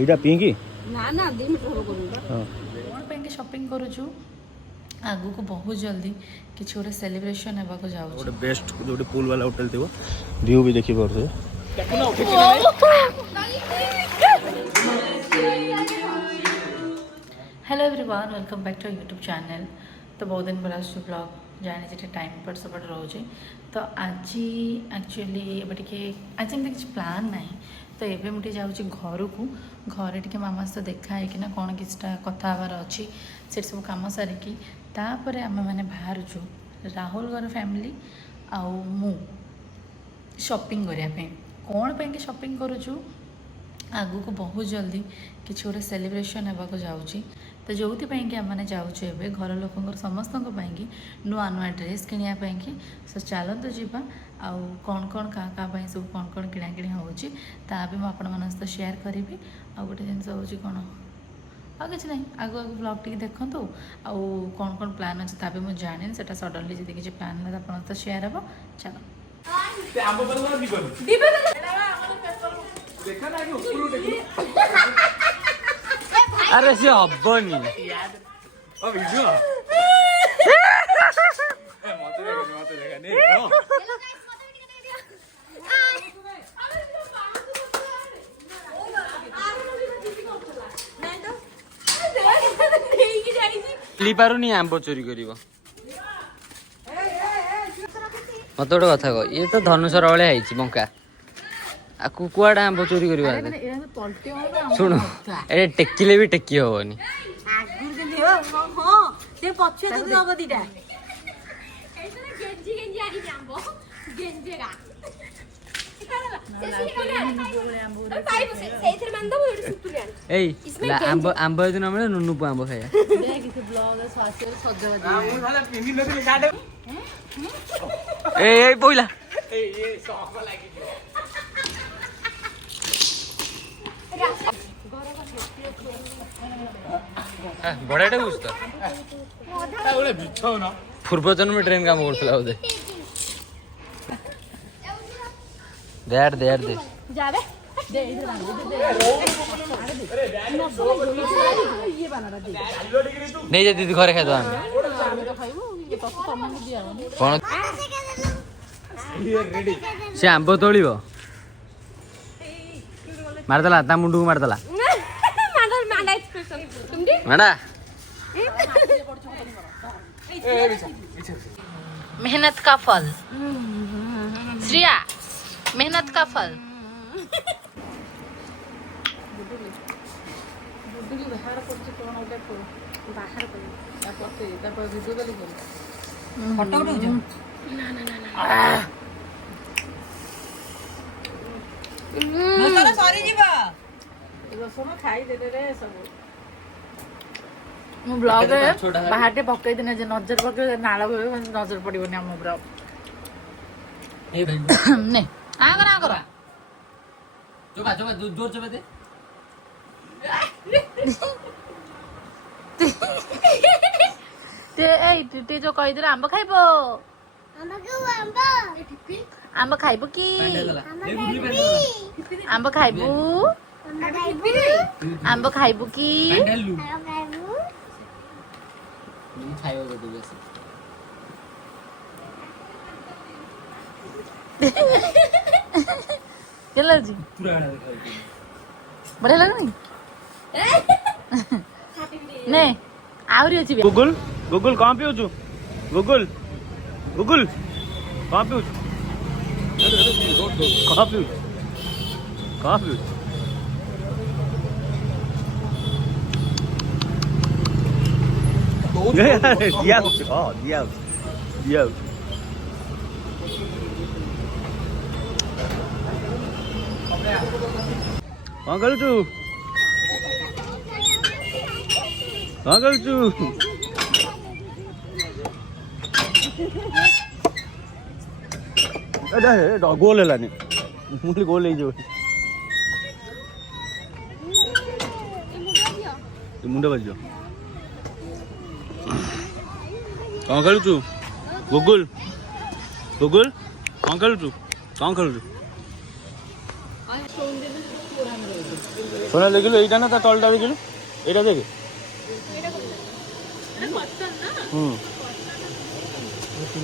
एटा पिंकी ना ना 2 मीटर हो करूंगा हां कौन पे शॉपिंग करू छु आगु को बहुत जल्दी किछ गोटे सेलिब्रेशन हेबा को जाउ गोटे बेस्ट जोटे पूल वाला होटल थिबो व्यू भी देखि परछे hello everyone welcome back to YouTube channel. तो बहुत दिन पर आसु ब्लॉग जाने जे टाइम पर सब रोचे तो आज एक्चुअली आज एमती किसी प्लान ना तो ये मुझे जाऊँगी घर को घरे टे मामा सहित देखा है कौन किसी कथा हबार अच्छी से सब कम सारिकी तापर आम मैंने बाहर राहुल घर फैमिली आउ मु शॉपिंग करने कौन पे शॉपिंग करुचु आगु को बहुत जल्दी किसी गोटे सेलिब्रेशन होगा को जाऊँगी तो जो कि आम जाऊँ एवं घर लोक समस्त नुआ नुआ ड्रेस किनापी सो चलतु जावा आउ कौन कौन क्या सब कौन कौन किणाकिणी होची ता भी मुझे सहित शेयर करी आ गोटे जिन हूँ कौन आ कि ना आगु आगु ब्लॉग टी देखूँ आउ कौन कौन प्लान अच्छे ता भी मुझे जानी से सडनली जी किसी प्लान है आप तो शेयर हे चलो अरे से हबनी ओ वीडियो मत देखा नहीं पारुनी आंब चोरी कर मत गोटे कथा कह ये तो धनुषर भाया है बंका आकु कुआडे आंब चोरी कर शुणु ए टेकिले भी टेकी हेनी आंब यदि न मिले नुनु पु आंब खाया पइला बड़ाटा बुझ तो पूर्व जन्म में ट्रेन काम करता बोधे दे नहीं जा दीदी घरे खाई कौन से आंब तोड़ मारदेला ता मुंडू मारदेला माडा मेहनत का फल श्रिया मेहनत का फल ब्लॉग बाहर पकई दिन नजर पकड़ नाल नजर पड़ोनी आम ब्लॉग नहीं आगर जोर चबा दे ते जो कही दे आंब खाइब आंब खाइब कि आंब खाइबू आंब खाइबू कि बढ़िया लगनी नहीं आहरी अच्छी गूगल गूगल कहाँ पे हो गूगल गूगल कहाँ पे हो कहाँ पे कहाँ पे दिया कौन करू तू कौन करू तू गोल है लाने मुझे गोल नहीं जो मुंडा बज जाओ कौन करू तू गूगल गूगल कौन करू तू सोना देखिलु एटा ना ता तलटा देखिलु एटा देख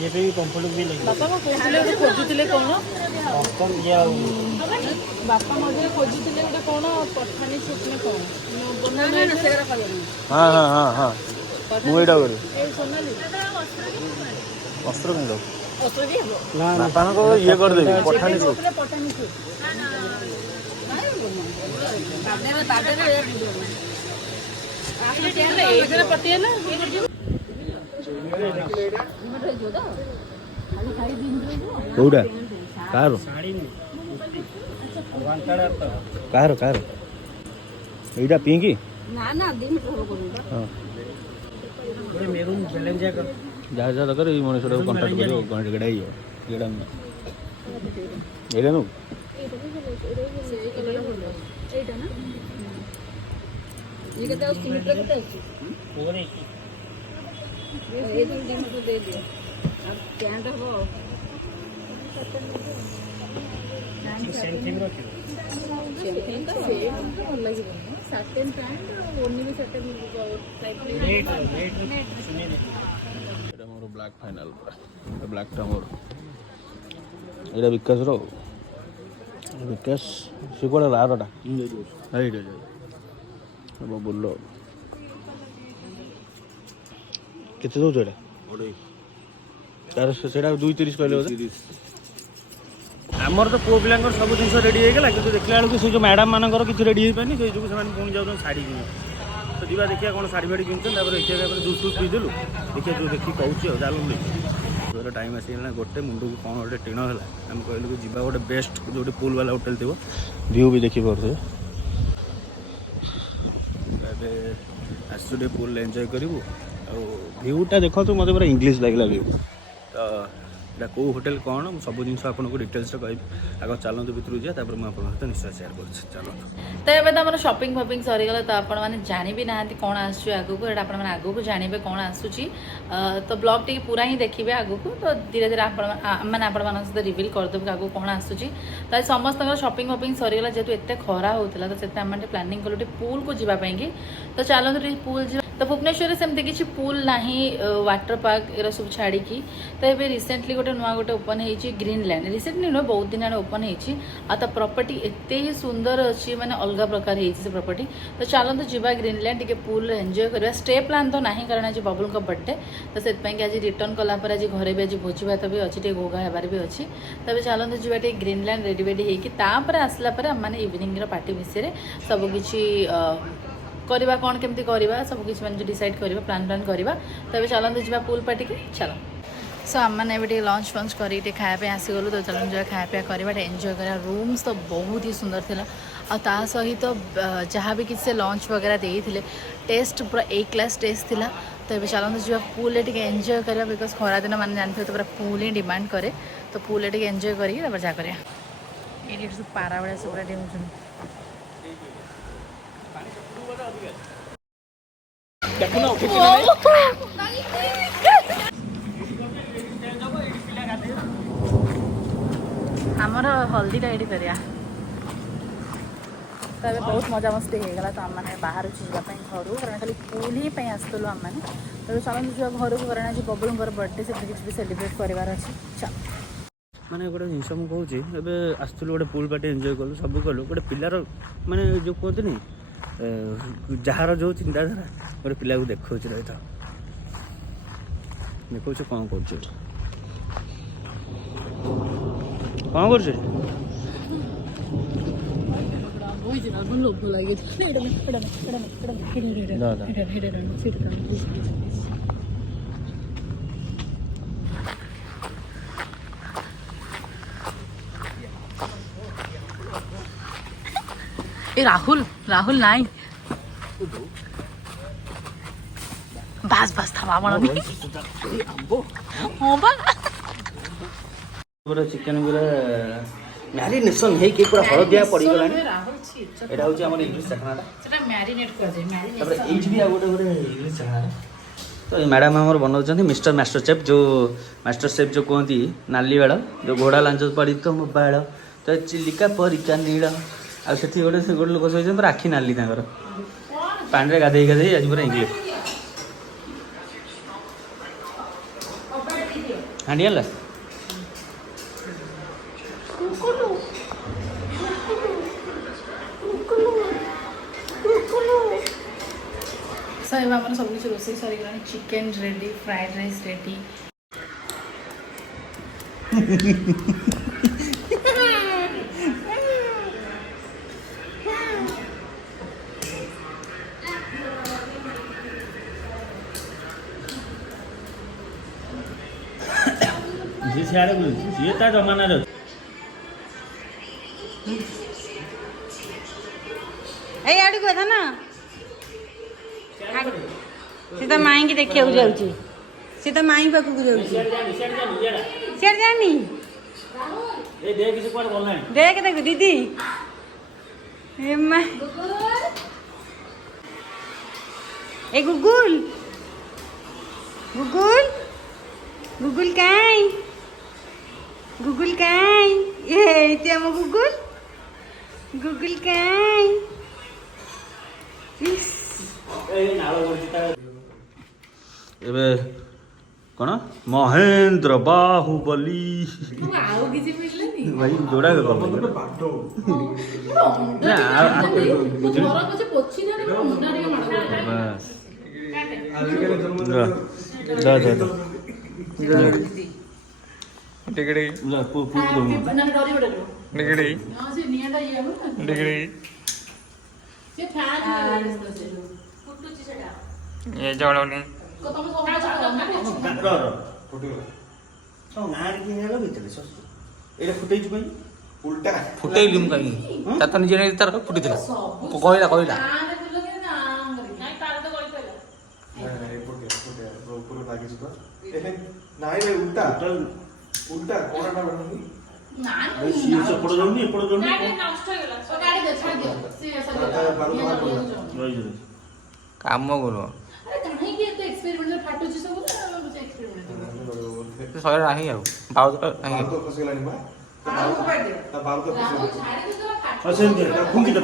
ये पे भी कंफर्ट भी लगे बापा को खोजुले खोजुले कोन कम ये बापा मधे खोजुले गोटे कोन पठानी सूट में कोन बना ना सेरा खाली हां हां हां हां मु एटा करे ए सोनाली वस्त्र कहीं दो वस्त्र के ना ना पान को ये कर देबी पठानी सूट पठानी सूट पटिया ना कोडा कार कार कार एटा पिंकी ना ना 2 मीटर हो करूंगा हां मेरून चैलेंज है जा जा कर ई मनुष्य को कांटेक्ट करियो गडाई गेडा एटा नु एटा ना ये कहते हैं 2 मीटर कहते हैं ये 2 मीटर दे दियो अब पैंट हो सेंटीमीटर तो सेम तो लगी सर्टेन पैंट ओनी भी सर्टेन टाइप नेट एटा मोर ब्लैक फाइनल ब्लैक टा मोर एटा विकास रो विकास से कोडा रारोटा राइट है अब बोलो केते दो एटा तार सेटा 230 कहले होता आमर तो पुओ पिलांकर सब जिन रेडी हो गला कि देखला बेलू से जो मैडम मानकर किसी रेडी हो पानी से जो से पुणी जाऊँ शाढ़ी किन तो जीवा देखिए कौन शाढ़ी फाड़ी किन देखिए जूस टूस पीदेलु देखिए जो देखिए कहूँ चाल टाइम आसगला गोटे मुंड को कौन गोटे टीण है आम कहलु कि जीवा गोटे बेस्ट जो पुल वाला होटेल थी व्यू भी देखी पारे आसु पुल एंजॉय करूँ व्यूटा देखो तो मतलब पूरा इंग्लिश लगला व्यू तो कौ होटेल कौन सब जिन आपको डिटेल्स कह आग चलते भितर जाए मुझे आप निश्चय सेयार कर चलो तो ये तो शॉपिंग फपिंग सरीगला तो आपण मैंने जानी भी ना कौन आगू आगू जानवे कौन आसूची तो ब्लॉग टी पूरा ही देखिए आगू तो धीरे धीरे मैंने आपण सहित रिवील करदेव आगू कौन आसूची तो समस्त शॉपिंग फपिंग सरीगला जेहतु एत खरा होता तो से आम प्लानिंग कलु पुल को जावाई तो चलते पुल तो भुवनेश्वर सेमती किसी पुल ना वाटर पार्क एरा सब छाड़ी तो ये रिसेंटली गोटे नुआ गोटे ओपन होती ग्रीनलैंड रिसेंटली नुह बहुत दिन आने ओपन होती आ प्रॉपर्टी एते ही सुंदर अच्छी माने अलग प्रकार से प्रॉपर्टी तो चलते जावा ग्रीनलैंड टे पुल एंजॉय करवा स्टे प्लान तो ना कारण आज बबुल का बर्थडे तो से आज रिटर्न कलापर आज घरे भी आज भोजी भात भी अच्छी टे घोघा होबार भी अच्छी तबे चलते जावा टे ग्रीनलैंड रेडी वेडी होकर आसला आम इवनिंग पार्टी विषय सबकि करवा कौन केमती करवा सब किसी मैंने डिसाइड करवा प्लान करवा तबे चलते जावा पुल पार्टी के चलो सो आम मैंने लंच फंच कर खायापी आसीगलु तो चलो जो खायापी करवा एंजॉय करा रूम्स तो बहुत ही सुंदर थिला आ सहित जहाँ भी किसी लंच वगैरह देते टेस्ट पूरा ए क्लास टेस्ट थिला तो ये चलते जो पुल एंजॉय करवा बिकज खरा दिन मैंने जानते तो पूरा पुल ही डिमांड करे तो पुल एंजॉय करके जा करा ये सब पारा भाया सब रेडी हो आमर हल्दीटा ये करा तो ये बहुत मजा मस्ती होगा तो आम मैंने बाहर जावाई घर कारण खाली पुल ही आसलु आम मैंने तो चलते जो घर को कारण आज बबुल बर्थडे से किसी भी सेलिब्रेट करार अच्छे चल माने गोटे जिन मुझे कहूँ आसलु गोटे पुल पार्टी एंजॉय कलु सब कलु गोटे पिलार माने जो कहते नहीं जार जो चिंताधारा गोटे पिला को देखा रही था देखो कौन कर लोभ लगे राहुल राहुल नाई बस बस था पूरा चिकन पूरा मैरिनेशन है कि पूरा हलदिया पड़ी गलानी एटा होची हमर इंग्लिश चखनाटा सेटा मैरिनेट कर दे मैरिनेट तबरे एच भी आ गोटे गोटे इंग्लिश चखनाटा तो ये मैडम हमर बनाउछन्ती मिस्टर मास्टर शेफ जो मास्टर शेफ जो कहती नाली बाड़ जो घोड़ा लांच पड़ी तो बाड़ तो चिलिका परिका नीड़ ଆଉ ସେଠି ଗୋଟେ ଲୋକ ଶୋଇଛନ୍ତି ପୁରା ଆଖି ନାଲି ତାଙ୍କର ପାଣିରେ ଗାଧେଇ ଗାଧେଇ ଆଜି ପୁରା ଇଂଲିଶ ହାଣ୍ଡି ହେଲା ଏବେ ଆମର ସବୁ କିଛି ରୋଷେଇ ସରିଗଲାଣି chicken ready fried rice ready ଯିଏ ସିଆଡ଼େ ବୁଲୁଛି ସିଏ ତା ଜମାନାରେ ଅଛି ଏଇ ଆଡ଼କୁ କଥା ନା ସେ ତା ମାଇଁକି ଦେଖିବାକୁ ଯାଉଛି ସେ ତା ମାଇଁ ପାଖକୁ ଯାଉଛି ସିଆଡ଼େ ଯାନି ଦେଖ ଦେଖ ଦିଦି ଏ ଗୁଗୁଲ ଗୁଗୁଲ गुगुल काय गुगुल काय ये ते आम गुगुल गुगुल काय ଏବେ କ'ଣ ମହେନ୍ଦ୍ର ବାହୁବଲି ଆଉ କିଛି ମିଳିଲାନି ଭାଇ ଯୋଡ଼ା ଘର ପଛେ ପୋଛି ନା ମୁଣ୍ଡା ଟିକେ ମାଡ଼ डिगड़ी डिगड़ी डिगड़ी ये जड़नी फुटेलु कहीं तो निजे तार फुटी कहला कहला ନାଇଁ ଭାଇ ଉଲ୍ଟା ଉଲ୍ଟା କୋଣାଟା ବନୁନି ନାଇଁ ସିଏ ସେପଟ ଯାଉନି ଏପଟ ଯାଉନି ନାଇଁ ନଷ୍ଟ ହେଇଗଲା ତ ଗାଡ଼ି ଦେ ଛାଡି ଦିଅ ସିଏ काम करो अरे काहे एते एक्सपेरिमेंट फाटुची सब ना एक्सपेरिमेंट सर नाही आउ बाउ नाही तो फसगलानी बा ता बाल तो राहु छाड़ी दे तो फाटु अच्छा दे फुंकी दे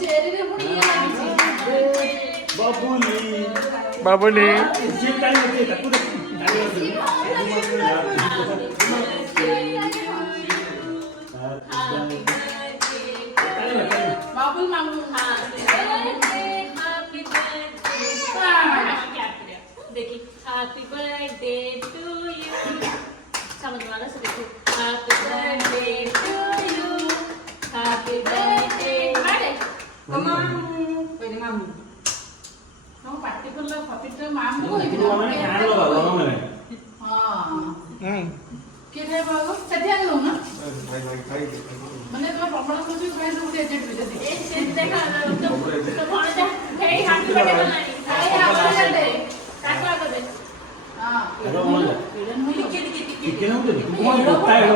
चेरी रे पुणी ये बाबुली बाबुली जे काली होते ताकू दे बाबुल मांगू हैप्पी बर्थडे देखिए हैप्पी बर्थडे टू यू समझ वाला से देखो happy birthday to you happy birthday अरे मामा पहले मामू हम पार्टी कर लो पार्टी तो मामू हां के थे बाबू सत्या लो ना भाई भाई भाई मैंने तो प्रॉब्लम सोची प्राइस उठे एजेंट भेज दे ए सेट देखा तो कौन जा हे हैप्पी बर्थडे बनानी हे हैप्पी बर्थडे काटवा कर दे हां के ना दे तू कौन बोलता है ये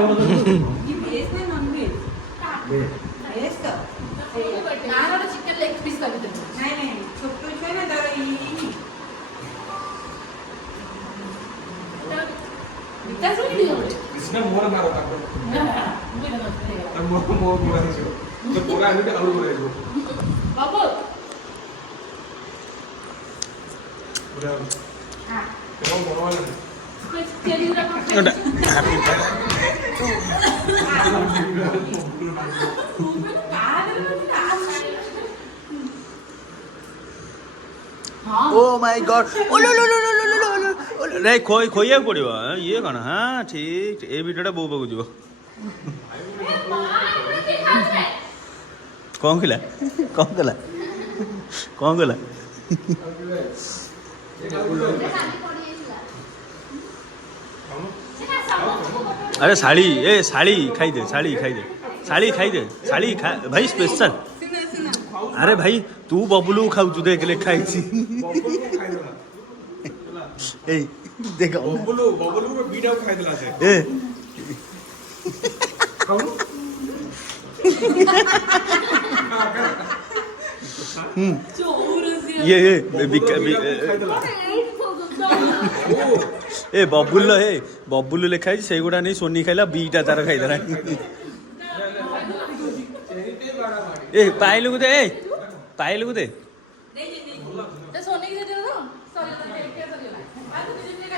भेज ने नॉन भेज भेज तो ना ना चिकन लेग पीस कर दे नहीं नहीं छोटू छे ना तार विकास हो गई होले इसने मोर मारो ताको मुझे ना मोर मोर मोर है तो पूरा आने और बोले जो बाबू पूरा हां कौन बोलवाले कुछ चली रखो हैप्पी ओ माय गॉड ओ लो लो लो लो लो लो रे खोइया पड़ियो ये कौन हाँ ठीक ए वीडियोटा बो पाकु जीव कौन खिला कौन कला कौन कला अरे साड़ी ए साड़ी खाई दे साड़ी खाई दे साड़ी खाई दे साड़ी खा भाई स्पेशल अरे भाई तू बबलू खाऊ देख ले खाई ए देख बबलू बबलू को बीड़ा खाई देला से ए खाऊ ये बिका खाई देला ए बबुल हे बबुल ଲେଖା ହେଇଛି ସେଇଗୁଡ଼ା ନେଇ ସୋନି ଖାଇଲା ବିଟା ତାର ଖାଇଦେଲା ଏ ପାଇଲୁକୁ ଦେ ପାଇଲୁକୁ ଦେ सोने की दे दो ना सॉरी तो मेरे क्या सॉरी